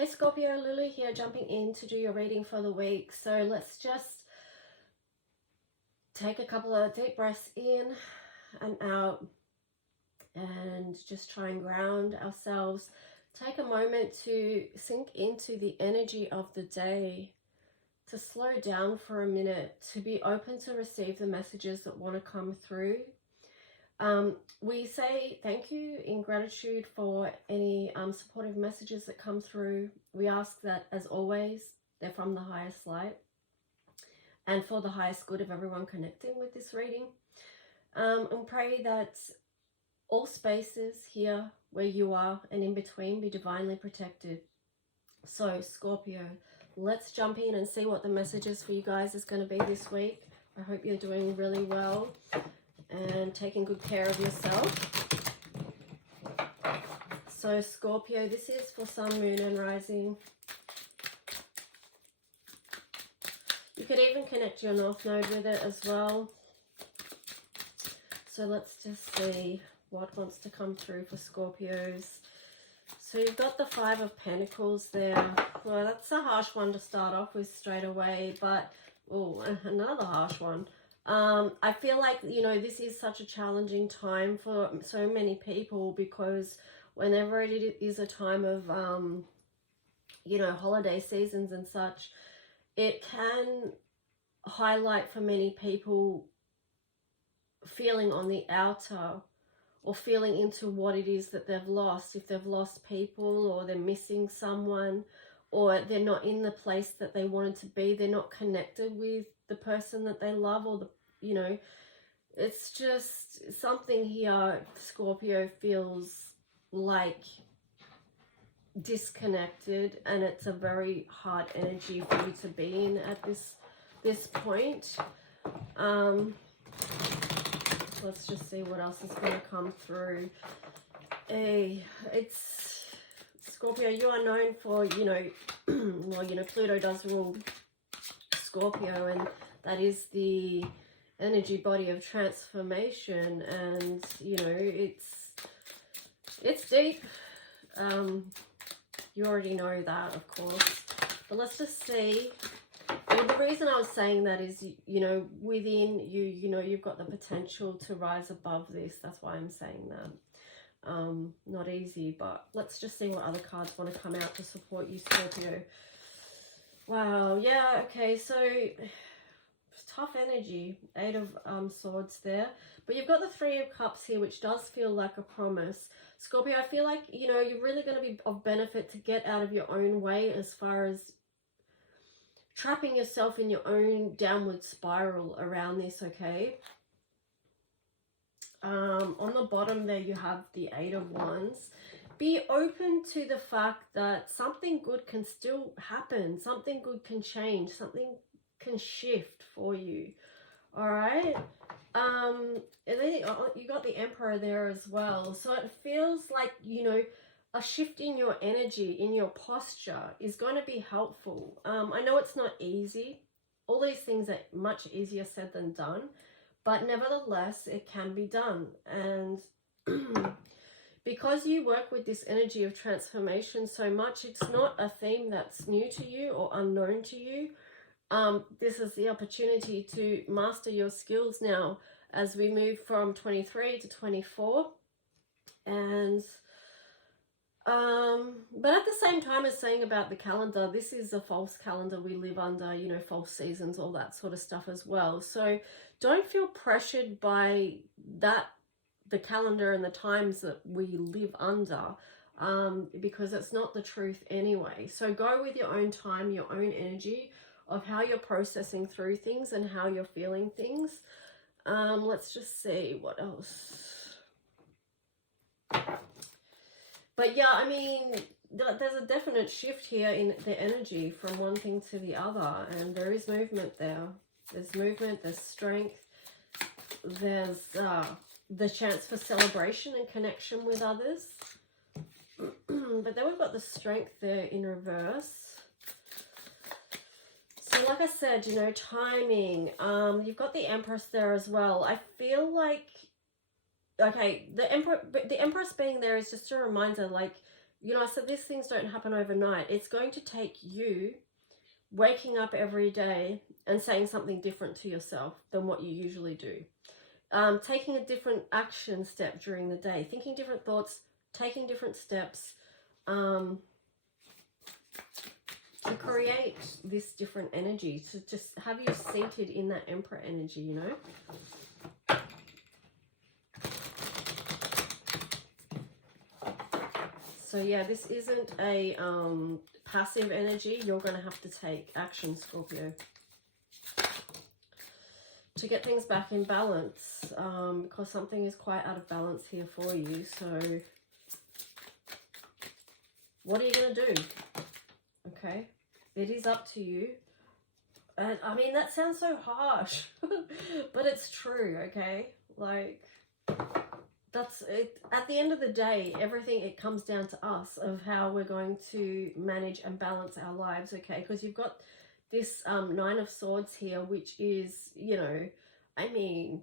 Hey Scorpio, Lily here, jumping in to do your reading for the week. So let's just take a couple of deep breaths in and out and just try and ground ourselves. Take a moment to sink into the energy of the day, to slow down for a minute, to be open to receive the messages that want to come through. We say thank you in gratitude for any supportive messages that come through. We ask that, as always, they're from the highest light and for the highest good of everyone connecting with this reading. And pray that all spaces here where you are and in between be divinely protected. So Scorpio, let's jump in and see what the messages for you guys is going to be this week. I hope you're doing really well and taking good care of yourself. So Scorpio, this is for Sun, Moon and Rising. You could even connect your North Node with it as well. So let's just see what wants to come through for Scorpios. So you've got the Five of Pentacles there. Well, that's a harsh one to start off with straight away, but oh, another harsh one. I feel like, you know, this is such a challenging time for so many people, because whenever it is a time of, you know, holiday seasons and such, it can highlight for many people feeling on the outer, or feeling into what it is that they've lost. If they've lost people, or they're missing someone, or they're not in the place that they wanted to be, they're not connected with the person that they love, or the, you know, it's just something here. Scorpio feels like disconnected, and it's a very hard energy for you to be in at this point. Let's just see what else is going to come through. It's Scorpio, you are known for, you know, well, you know, Pluto does rule Scorpio, and that is the energy body of transformation, and, you know, it's deep. You already know that, of course. But let's just see. Well, the reason I was saying that is, you know, within you, you know, you've got the potential to rise above this. That's why I'm saying that. Not easy, but let's just see what other cards want to come out to support you, Scorpio. Wow, yeah, okay, so tough energy. Eight of Swords there. But you've got the Three of Cups here, which does feel like a promise. Scorpio, I feel like, you know, you're really going to be of benefit to get out of your own way, as far as trapping yourself in your own downward spiral around this, okay? On the bottom there, you have the Eight of Wands. Be open to the fact that something good can still happen. Something good can change. Something can shift for you. All right? And then you got the Emperor there as well. So it feels like, you know, a shift in your energy, in your posture is going to be helpful. I know it's not easy. All these things are much easier said than done, but nevertheless, it can be done. And because you work with this energy of transformation so much, it's not a theme that's new to you or unknown to you. This is the opportunity to master your skills now as we move from 23 to 24. And but at the same time as saying about the calendar, this is a false calendar we live under, you know, false seasons, all that sort of stuff as well. So don't feel pressured by that, the calendar and the times that we live under, because it's not the truth anyway. So go with your own time, your own energy of how you're processing through things and how you're feeling things. Let's just see what else. But yeah, I mean, there's a definite shift here in the energy from one thing to the other, and there is movement there. There's movement, there's strength, there's the chance for celebration and connection with others. But then we've got the Strength there in reverse. So like I said, you know, timing. You've got the Empress there as well. I feel like, okay, the Empress being there is just a reminder, like, you know, I said these things don't happen overnight. It's going to take you waking up every day and saying something different to yourself than what you usually do. Taking a different action step during the day, thinking different thoughts, taking different steps to create this different energy, to just have you seated in that Emperor energy, you know. So yeah, this isn't a passive energy. You're going to have to take action, Scorpio, to get things back in balance, because something is quite out of balance here for you. So what are you going to do? Okay, it is up to you. And I mean, that sounds so harsh, but it's true, okay? Like, that's it. At the end of the day, everything, it comes down to us of how we're going to manage and balance our lives, okay? Because you've got this Nine of Swords here, which is, you know, I mean,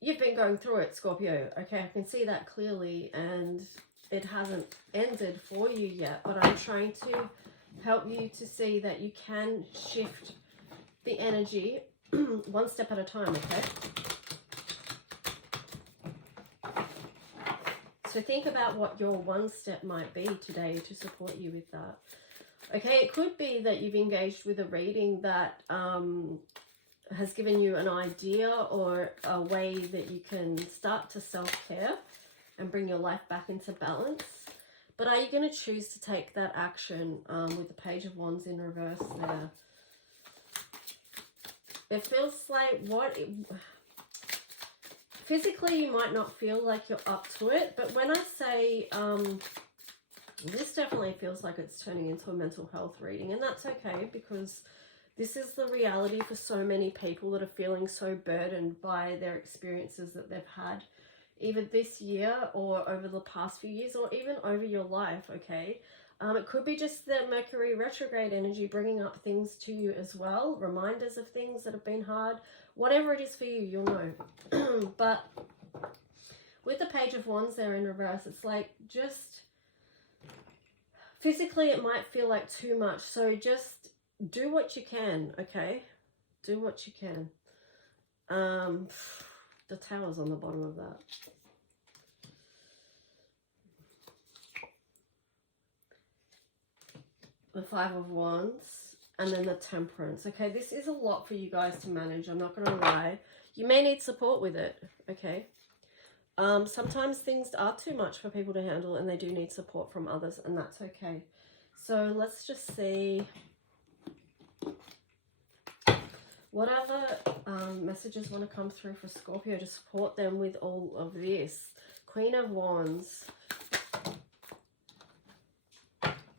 you've been going through it, Scorpio, okay? I can see that clearly, and it hasn't ended for you yet, but I'm trying to help you to see that you can shift the energy one step at a time, okay? So think about what your one step might be today to support you with that. Okay, it could be that you've engaged with a reading that has given you an idea or a way that you can start to self-care and bring your life back into balance. But are you going to choose to take that action with the Page of Wands in reverse there? It feels like physically you might not feel like you're up to it, but when I say this definitely feels like it's turning into a mental health reading, and that's okay, because this is the reality for so many people that are feeling so burdened by their experiences that they've had, either this year or over the past few years, or even over your life, okay? It could be just the Mercury retrograde energy bringing up things to you as well, reminders of things that have been hard. Whatever it is for you, you'll know. But with the Page of Wands there in reverse, it's like, just physically it might feel like too much. So just do what you can, okay? Do what you can. The Tower's on the bottom of that. The Five of Wands, and then the Temperance. Okay, this is a lot for you guys to manage, I'm not going to lie. You may need support with it, okay? Sometimes things are too much for people to handle, and they do need support from others, and that's okay. So let's just see what other messages want to come through for Scorpio to support them with all of this. Queen of Wands.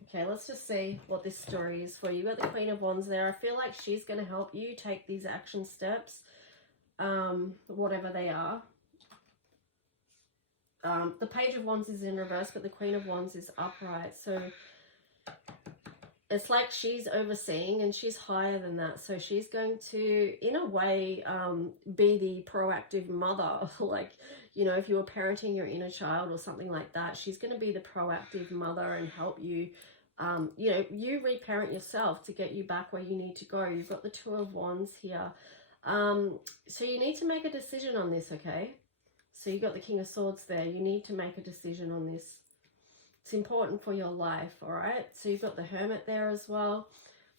Okay, let's just see what this story is for you. You got the Queen of Wands there. I feel like she's going to help you take these action steps, whatever they are. The Page of Wands is in reverse, but the Queen of Wands is upright. So it's like she's overseeing, and she's higher than that. So she's going to, in a way, be the proactive mother. Like, you know, if you were parenting your inner child or something like that, she's going to be the proactive mother and help you. You know, you reparent yourself to get you back where you need to go. You've got the Two of Wands here. So you need to make a decision on this, okay? So you got the King of Swords there. You need to make a decision on this. It's important for your life, all right? So you've got the Hermit there as well.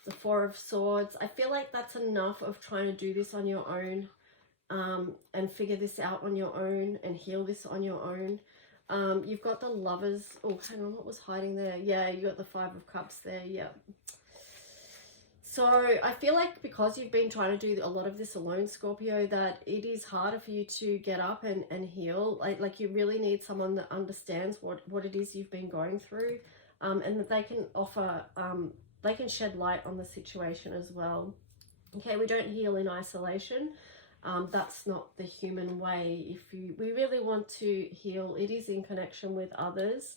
The Four of Swords. I feel like that's enough of trying to do this on your own, and figure this out on your own and heal this on your own. You've got the Lovers. Oh, hang on, what was hiding there? Yeah, you got the Five of Cups there. Yeah. So I feel like because you've been trying to do a lot of this alone, Scorpio, that it is harder for you to get up and heal. Like you really need someone that understands what it is you've been going through, and that they can offer, they can shed light on the situation as well. Okay, we don't heal in isolation. That's not the human way. If we really want to heal, it is in connection with others.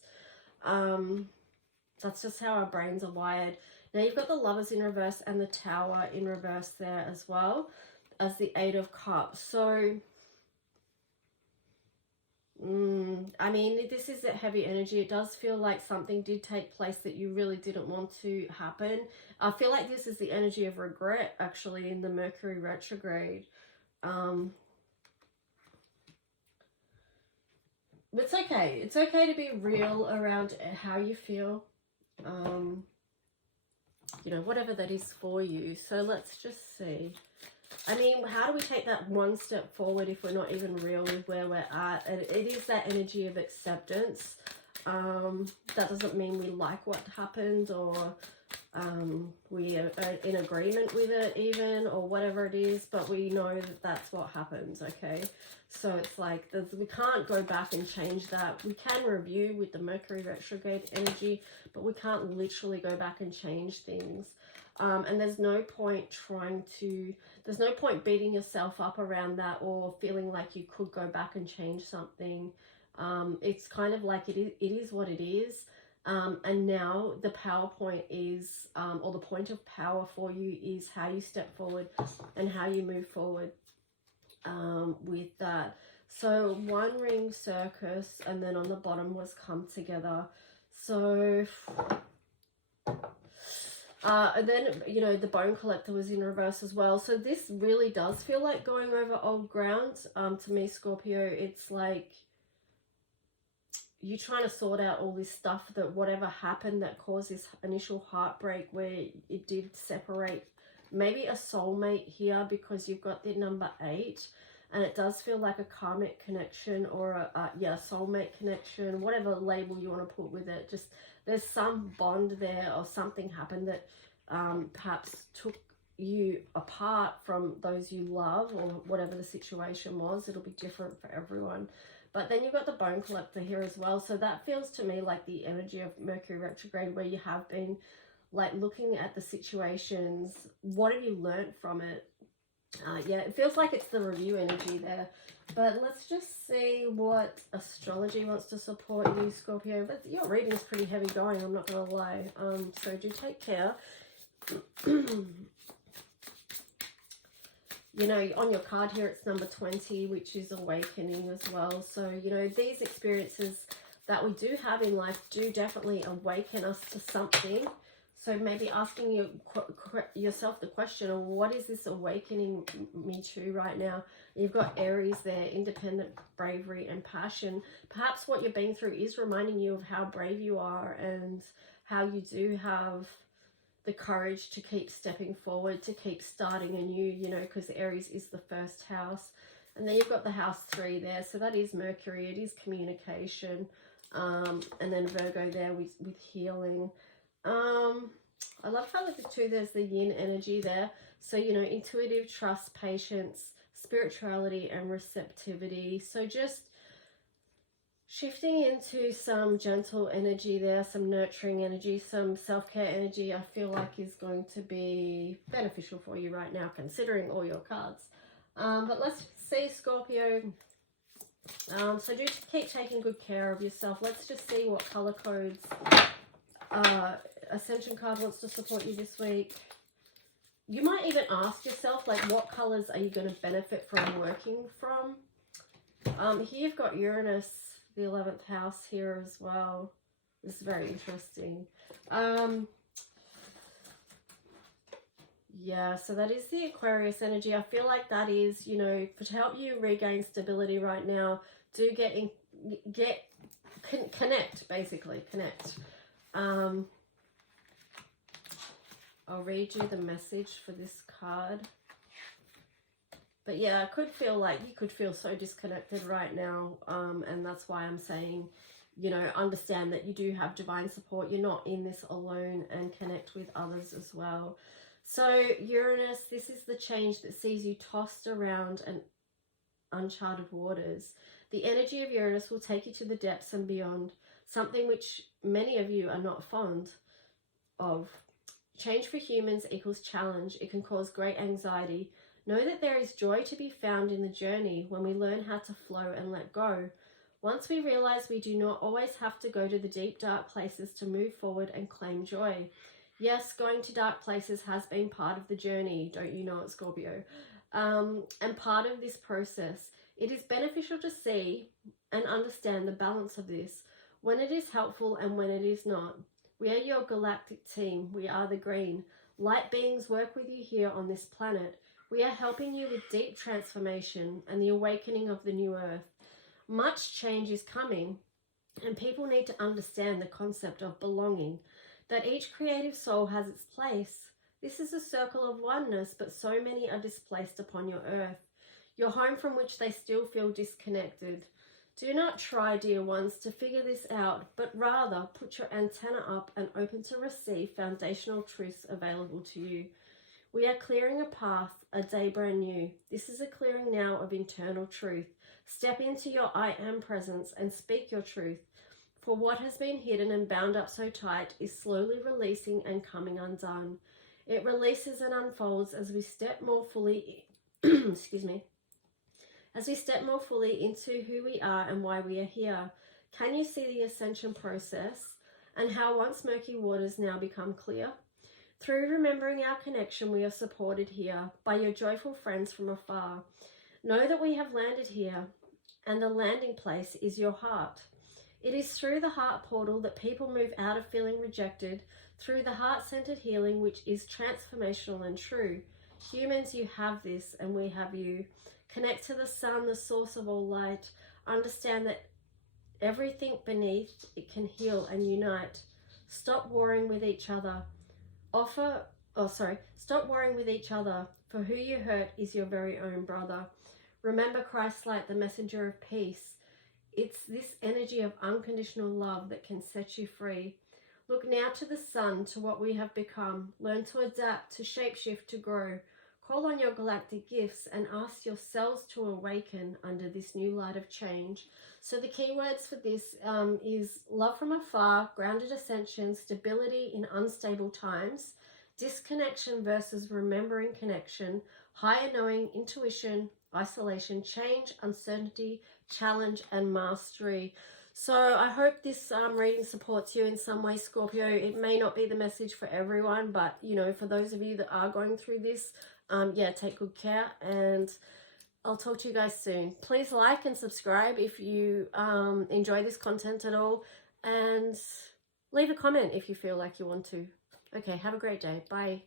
That's just how our brains are wired. Now you've got the Lovers in reverse and the Tower in reverse there as well as the Eight of Cups. So I mean, this is a heavy energy. It does feel like something did take place that you really didn't want to happen. I feel like this is the energy of regret, actually, in the Mercury retrograde. It's okay. It's okay to be real around how you feel. You know, whatever that is for you. So let's just see. I mean, how do we take that one step forward if we're not even real with where we're at? And it is that energy of acceptance. That doesn't mean we like what happened, or we are in agreement with it even, or whatever it is, but we know that that's what happens, okay? So it's like, we can't go back and change that. We can review with the Mercury retrograde energy, but we can't literally go back and change things. And there's no point there's no point beating yourself up around that, or feeling like you could go back and change something. It's kind of like it is what it is. And now the PowerPoint is, or the point of power for you is how you step forward and how you move forward with that. So one ring circus, and then on the bottom was come together. So and then, you know, the bone collector was in reverse as well. So this really does feel like going over old ground. To me, Scorpio, it's like you're trying to sort out all this stuff, that whatever happened that caused this initial heartbreak where it did separate, maybe a soulmate here, because you've got the number 8, and it does feel like a karmic connection, or a soulmate connection, whatever label you want to put with it. Just there's some bond there, or something happened that perhaps took you apart from those you love, or whatever the situation was. It'll be different for everyone. But then you've got the bone collector here as well. So that feels to me like the energy of Mercury retrograde, where you have been like looking at the situations. What have you learned from it? Yeah, it feels like it's the review energy there. But let's just see what astrology wants to support you, Scorpio. But your reading is pretty heavy going, I'm not going to lie. So do take care. You know, on your card here, it's number 20, which is awakening as well. So, you know, these experiences that we do have in life do definitely awaken us to something. So maybe asking yourself the question of, what is this awakening me to right now? You've got Aries there, independent, bravery, and passion. Perhaps what you're being through is reminding you of how brave you are, and how you do have the courage to keep stepping forward, to keep starting anew, you know, because Aries is the first house. And then you've got the house 3 there. So that is Mercury. It is communication. And then Virgo there with healing. I love how the 2, there's the yin energy there. So, you know, intuitive, trust, patience, spirituality, and receptivity. So just shifting into some gentle energy there, some nurturing energy, some self-care energy, I feel like is going to be beneficial for you right now, considering all your cards. But let's see, Scorpio. So do keep taking good care of yourself. Let's just see what color codes Ascension card wants to support you this week. You might even ask yourself, like, what colors are you going to benefit from working from? Here you've got Uranus, the 11th house here as well. This is very interesting. Yeah, so that is the Aquarius energy. I feel like that is, you know, to help you regain stability right now. Do connect, basically, connect. I'll read you the message for this card. But yeah, I could feel like you could feel so disconnected right now. And that's why I'm saying, you know, understand that you do have divine support. You're not in this alone, and connect with others as well. So Uranus, this is the change that sees you tossed around in uncharted waters. The energy of Uranus will take you to the depths and beyond, something which many of you are not fond of. Change for humans equals challenge. It can cause great anxiety. Know that there is joy to be found in the journey when we learn how to flow and let go. Once we realize we do not always have to go to the deep, dark places to move forward and claim joy. Yes, going to dark places has been part of the journey, don't you know it, Scorpio? And part of this process. It is beneficial to see and understand the balance of this, when it is helpful and when it is not. We are your galactic team. We are the green. Light beings work with you here on this planet. We are helping you with deep transformation and the awakening of the new earth. Much change is coming, and people need to understand the concept of belonging, that each creative soul has its place. This is a circle of oneness, but so many are displaced upon your earth, your home from which they still feel disconnected. Do not try, dear ones, to figure this out, but rather put your antenna up and open to receive foundational truths available to you. We are clearing a path, a day brand new. This is a clearing now of internal truth. Step into your I am presence and speak your truth. For what has been hidden and bound up so tight is slowly releasing and coming undone. It releases and unfolds as we step more fully, excuse me, as we step more fully into who we are and why we are here. Can you see the ascension process and how once murky waters now become clear? Through remembering our connection, we are supported here by your joyful friends from afar. Know that we have landed here, and the landing place is your heart. It is through the heart portal that people move out of feeling rejected, through the heart-centered healing, which is transformational and true. Humans, you have this, and we have you. Connect to the sun, the source of all light. Understand that everything beneath it can heal and unite. Stop warring with each other. Stop worrying with each other, for who you hurt is your very own brother. Remember Christ light, the messenger of peace. It's this energy of unconditional love that can set you free. Look now to the sun, to what we have become. Learn to adapt, to shapeshift, to grow. Call on your galactic gifts and ask yourselves to awaken under this new light of change. So the keywords for this is love from afar, grounded ascension, stability in unstable times, disconnection versus remembering connection, higher knowing, intuition, isolation, change, uncertainty, challenge, and mastery. So I hope this reading supports you in some way, Scorpio. It may not be the message for everyone, but, you know, for those of you that are going through this, yeah, take good care, and I'll talk to you guys soon. Please like and subscribe if you enjoy this content at all, and leave a comment if you feel like you want to. Okay, have a great day. Bye.